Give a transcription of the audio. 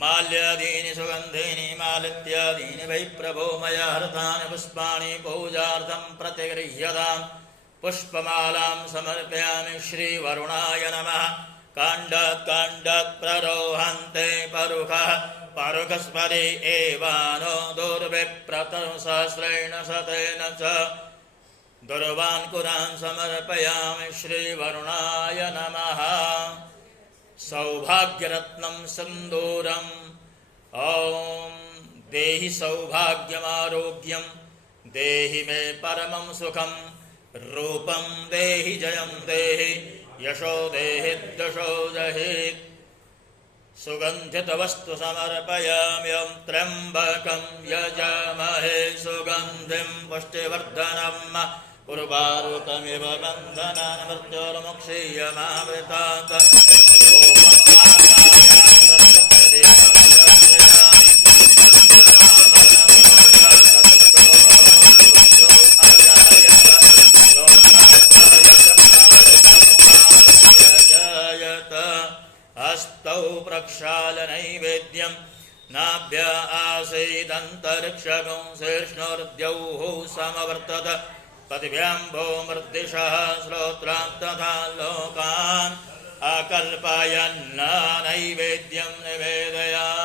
माल्यादीनि सुगन्धीनि मालित्यादीनि वै प्रभो मया हृतानि पुष्पाणि पूजार्थं प्रतिगृह्यताम् पुष्पमालां समर्पयामि श्रीवरुणाय नमः काण्डात् काण्डात् प्ररोहन्ते परुखः परुखस्परि एवानो दुर्विप्रतसहस्रेण शतेन च दुर्वान्कुरान् समर्पयामि श्रीवरुणाय नमः सौभाग्यरत्नं सिन्दूरम् ॐ देहि सौभाग्यमारोग्यं देहि मे परमं सुखं रूपं देहि जयं देहि यशो देहि दशो दहेत् सुगन्धितवस्तु समर्पयाम्यं त्र्यम्बकं यजामहे सुगन्धिं पुष्टिवर्धनम् उर्वारुकमिव बन्धनान् मृत्योर्मुक्षीयमामृतात् हस्तौ प्रक्षालनैवेद्यं नाभ्य आसीदन्तरिक्षगं शीर्ष्णोर्द्यौः समवर्तत पतिभ्याम्भो मृद्दिशः श्रोत्रात् तथा लोकान् अकल्पयन् नैवेद्यं निवेदयामि